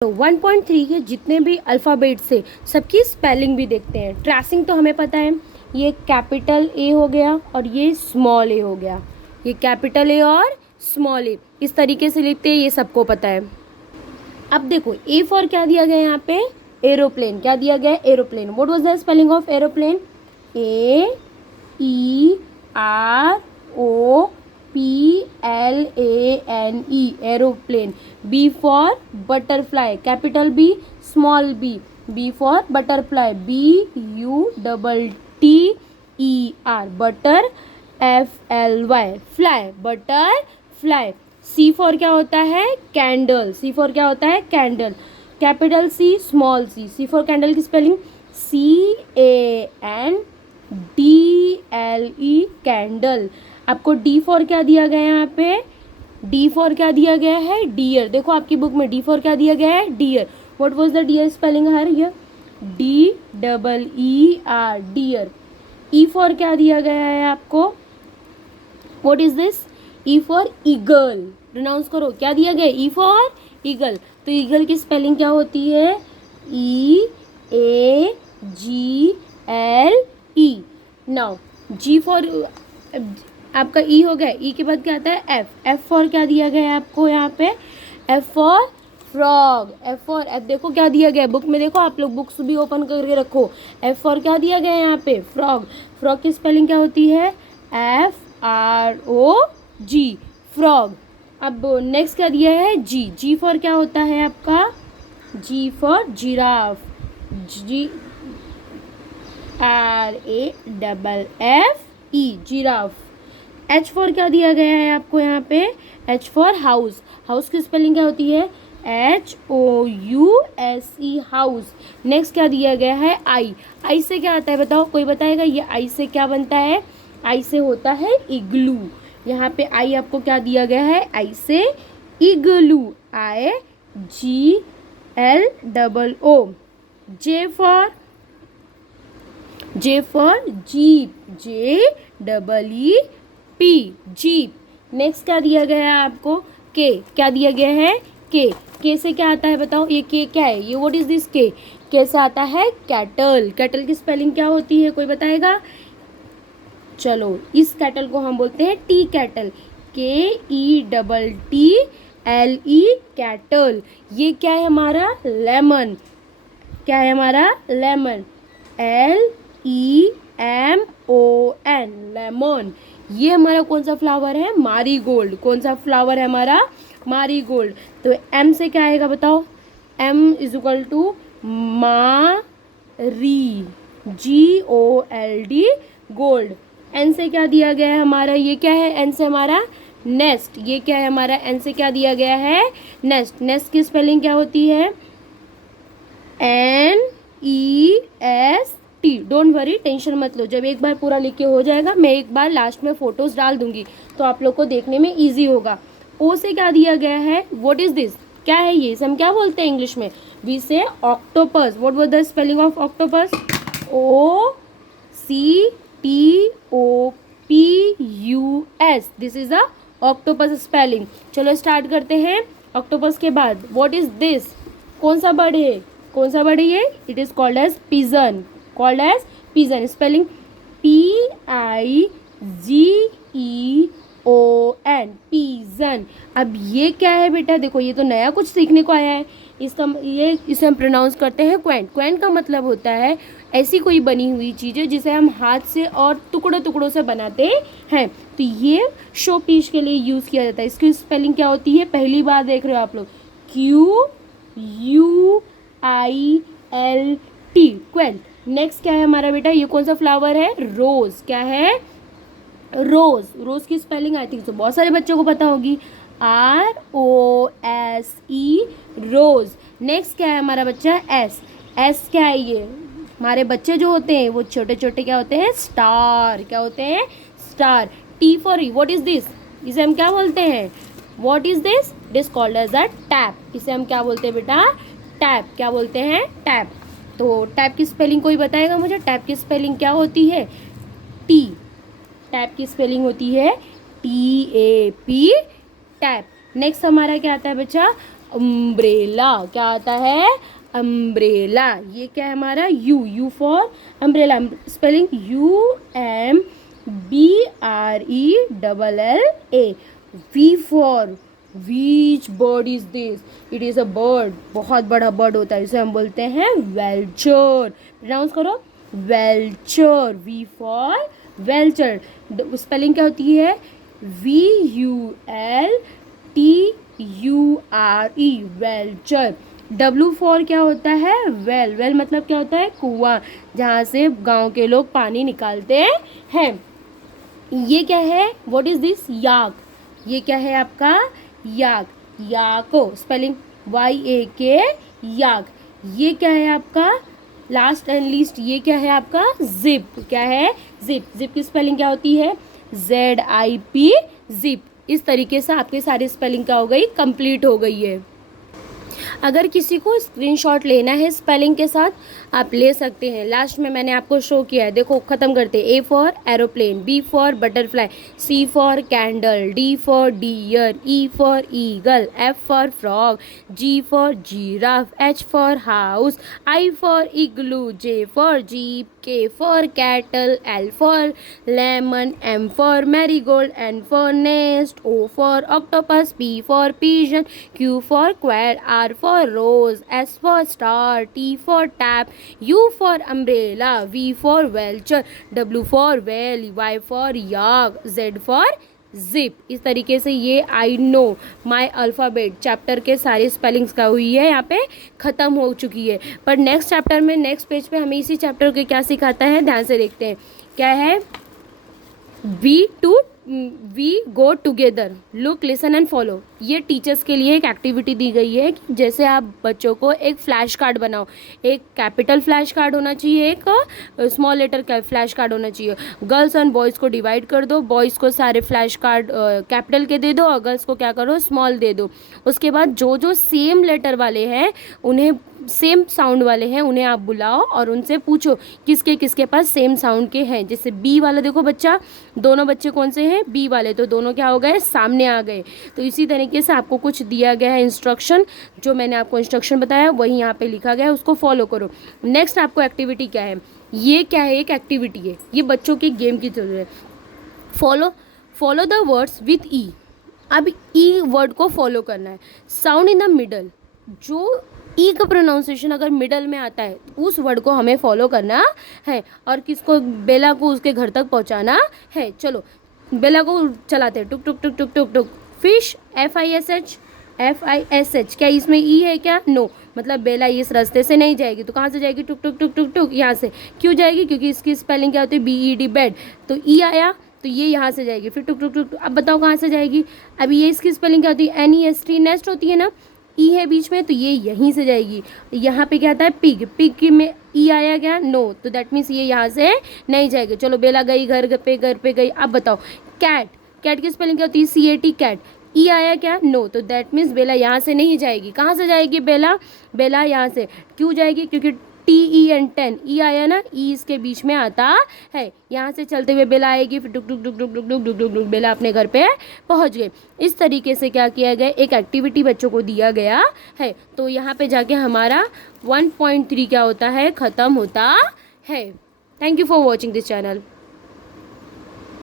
तो 1.3 के जितने भी अल्फ़ाबेट से सबकी स्पेलिंग भी देखते हैं। ट्रेसिंग तो हमें पता है, ये कैपिटल ए हो गया और ये स्मॉल ए हो गया। ये कैपिटल ए और स्मॉल ए इस तरीके से लिखते हैं, ये सबको पता है। अब देखो ए फॉर क्या दिया गया है यहाँ पे, एरोप्लेन। क्या दिया गया है, aeroplane. What was the spelling of aeroplane, AEROPLANE, aeroplane. B for butterfly, capital B small B, B for butterfly, BUTTER, butter, FLY, fly, butterfly. C for क्या होता है, कैंडल, सी फॉर क्या होता है, candle, capital C small C. C for candle की spelling CANDLE, candle. आपको D for क्या दिया गया है यहाँ पे, डी फॉर क्या दिया गया है, डियर। देखो आपकी बुक में डी फॉर क्या दिया गया है, deer. What was the deer spelling here ये, DEER, डियर। ई फॉर क्या दिया गया है आपको, what is this, E for eagle. Pronounce करो, क्या दिया गया, ई फॉर ईगल। तो ईगल की स्पेलिंग क्या होती है, EAGLE। नाउ जी फॉर, आपका ई हो गया, ई के बाद क्या आता है, एफ। एफ फॉर क्या दिया गया है आपको यहाँ पे, F for frog. F for, F देखो क्या दिया गया है बुक में, देखो आप लोग बुक्स भी ओपन करके रखो। एफ फॉर क्या दिया गया है यहाँ पे, फ्रॉग। फ्रॉग की स्पेलिंग क्या होती है, FROG, फ्रॉग। अब नेक्स्ट क्या दिया है, जी। जी फॉर क्या होता है आपका, G for giraffe, GRAFFE, giraffe. H for क्या दिया गया है आपको यहाँ पे, एच फॉर हाउस। हाउस की स्पेलिंग क्या होती है, HOUSE, हाउस। नेक्स्ट क्या दिया गया है, आई। आई से क्या आता है बताओ, कोई बताएगा, ये आई से क्या बनता है, आई से होता है इग्लू। यहाँ पे आई आपको क्या दिया गया है, आई से इग्लू, IGLOO। J for, J for jeep, JEEP, jeep. Next क्या दिया गया है आपको, के। क्या दिया गया है, के। के से क्या आता है बताओ, ये के क्या है, ये व्हाट इज दिस, के। के से आता है कैटल। कैटल की स्पेलिंग क्या होती है, कोई बताएगा। चलो इस कैटल को हम बोलते हैं टी कैटल, KETTLE, कैटल। ये क्या है हमारा, लेमन। क्या है हमारा, लेमन, LEMON, लेमन। ये हमारा कौन सा फ्लावर है, मारीगोल्ड। कौन सा फ्लावर है हमारा, मारीगोल्ड। तो एम से क्या आएगा बताओ, M इज इक्वल टू मारी, GOLD, गोल्ड। एन से क्या दिया गया है हमारा, ये क्या है, एन से हमारा नेस्ट। ये क्या है हमारा, एन से क्या दिया गया है, नेस्ट। नेस्ट की स्पेलिंग क्या होती है, NEST। डोंट वरी, टेंशन मत लो, जब एक बार पूरा लिख के हो जाएगा मैं एक बार लास्ट में फोटोज डाल दूंगी तो आप लोग को देखने में इजी होगा। ओ से क्या दिया गया है, व्हाट इज दिस, क्या है ये, इसे हम क्या बोलते हैं इंग्लिश में, वी से octopus. What was the spelling of octopus, OCTOPUS, this is the octopus spelling. चलो स्टार्ट करते हैं। ऑक्टोपस के बाद व्हाट इज दिस, कौन सा बर्ड है, कौन सा बर्ड है ये, it is called as pigeon, called as pigeon. Spelling PIGEON, pigeon. अब ये क्या है बेटा, देखो ये तो नया कुछ सीखने को आया है। इसका ये इसे हम प्रोनाउंस करते हैं क्वेंट। क्वेंट का मतलब होता है ऐसी कोई बनी हुई चीज़ है जिसे हम हाथ से और टुकड़ों टुकड़ों से बनाते हैं। तो ये शो पीस के लिए यूज़ किया जाता है। इसकी स्पेलिंग क्या होती है, पहली बार देख रहे हो आप लोग, QUILT, क्वेंट। नेक्स्ट क्या है हमारा बेटा, ये कौन सा फ्लावर है, रोज। क्या है, रोज। रोज की स्पेलिंग आई थिंक तो बहुत सारे बच्चों को पता होगी, ROSE, रोज। नेक्स्ट क्या है हमारा बच्चा, एस। एस क्या है, ये हमारे बच्चे जो होते हैं वो छोटे छोटे क्या होते हैं, स्टार। क्या होते हैं, star. T for E, what is this, इसे हम क्या बोलते हैं, what is this, it is called as a tap. इसे हम क्या बोलते हैं बेटा, टैप। क्या बोलते हैं, टैप। तो टैप की स्पेलिंग कोई बताएगा मुझे, टैप की स्पेलिंग क्या होती है, टी। टैप की स्पेलिंग होती है TAP, टैप। नेक्स्ट हमारा क्या आता है बच्चा, अम्ब्रेला, क्या आता है? अम्ब्रेला। ये क्या है हमारा? U for umbrella, spelling UMBRELLA। V for which bird is this? It is a bird, बहुत बड़ा बर्ड होता है, इसे हम बोलते हैं वेल्चर। प्रोनाउंस करो, वेल्चर। वी फॉर वेल्चर, स्पेलिंग क्या होती है? VULTURE, वेल्चर। W फॉर क्या होता है? वेल। वेल मतलब क्या होता है? कुआं, जहाँ से गांव के लोग पानी निकालते हैं। ये क्या है? What is this? याक। ये क्या है आपका? याक, याको, स्पेलिंग YAK, याक। ये क्या है आपका? लास्ट एंड लीस्ट, ये क्या है आपका? जिप। क्या है? जिप। जिप की स्पेलिंग क्या होती है? ZIP, zip. इस तरीके से आपके सारी स्पेलिंग क्या हो गई? कंप्लीट हो गई है। अगर किसी को स्क्रीनशॉट लेना है स्पेलिंग के साथ, आप ले सकते हैं। लास्ट में मैंने आपको शो किया है, देखो ख़त्म करते हैं। A for aeroplane, B for butterfly, C for candle, D for deer, E for eagle, F for frog, G for giraffe, H for house, I for igloo, J for jeep, K for cattle, L for lemon, M for marigold, N for nest, O for octopus, P for pigeon, Q for quail, R for rose, S for star, T for tap, U for umbrella, V for vulture, W for well, Y for yak, Z for zip. इस तरीके से ये I know my alphabet chapter के सारी spellings का हुई है, यहाँ पे ख़त्म हो चुकी है। पर नेक्स्ट चैप्टर में, नेक्स्ट पेज पे हमें इसी चैप्टर के क्या सिखाता है, ध्यान से देखते हैं। क्या है? We go together, look, listen and follow. ये टीचर्स के लिए एक एक्टिविटी दी गई है कि जैसे आप बच्चों को एक फ्लैश कार्ड बनाओ। एक कैपिटल फ्लैश कार्ड होना चाहिए, एक स्मॉल लेटर का फ्लैश कार्ड होना चाहिए। गर्ल्स एंड बॉयज़ को डिवाइड कर दो, बॉयज़ को सारे फ्लैश कार्ड कैपिटल के दे दो और गर्ल्स को क्या करो? स्मॉल दे दो। उसके बाद जो जो सेम लेटर वाले हैं उन्हें, सेम साउंड वाले हैं उन्हें आप बुलाओ और उनसे पूछो किसके किसके पास सेम साउंड के हैं। जैसे बी वाला, देखो बच्चा, दोनों बच्चे कौन से हैं? बी वाले, तो दोनों क्या हो गए? सामने आ गए। तो इसी तरीके से आपको कुछ दिया गया है इंस्ट्रक्शन, जो मैंने आपको इंस्ट्रक्शन बताया वही यहाँ पे लिखा गया है, उसको फॉलो करो। नेक्स्ट आपको एक्टिविटी क्या है? ये क्या है? एक एक्टिविटी है, ये बच्चों के गेम की तरह है। फॉलो द वर्ड्स विथ ई। अब ई वर्ड को फॉलो करना है। साउंड इन द मिडल, जो ई का प्रोनाउंसिएशन अगर मिडल में आता है उस वर्ड को हमें फॉलो करना है। और किसको? बेला को उसके घर तक पहुंचाना है। चलो बेला को चलाते हैं। टुक टुक टुक टुक टुक टुक। फिश, FISH, क्या इसमें ई है क्या? नो। मतलब बेला इस रास्ते से नहीं जाएगी, तो कहाँ से जाएगी? टुक टुक टुक टुक टुक, यहाँ से। क्यों जाएगी? क्योंकि इसकी स्पेलिंग क्या होती है? BED, bed. तो ई आया तो ये यहाँ से जाएगी। फिर टुक टुक टुक, अब बताओ कहाँ से जाएगी? अभी ये इसकी स्पेलिंग क्या होती है? NEST, नेस्ट होती है ना, ई है बीच में, तो ये यहीं से जाएगी। यहाँ पे क्या आता है? पिग। पिग की में ई आया क्या? नो। तो दैट मीन्स ये यहाँ से नहीं जाएगी। चलो बेला गई घर पे गई। अब बताओ कैट। कैट की स्पेलिंग क्या होती है? CAT, cat. ई आया क्या? नो। तो दैट मीन्स बेला यहाँ से नहीं जाएगी। कहाँ से जाएगी बेला? बेला यहाँ से। क्यों जाएगी? क्योंकि TEN, 10, ई आया ना, ई इसके बीच में आता है। यहाँ से चलते हुए बेला आएगी, फिर टुक टुक टुक टुक टुक टुक टुक टुक टुक, बेला अपने घर पे पहुँच गए। इस तरीके से क्या किया गया? एक एक्टिविटी बच्चों को दिया गया है। तो यहाँ पे जाके हमारा 1.3 क्या होता है? ख़त्म होता है। Thank you for watching this channel.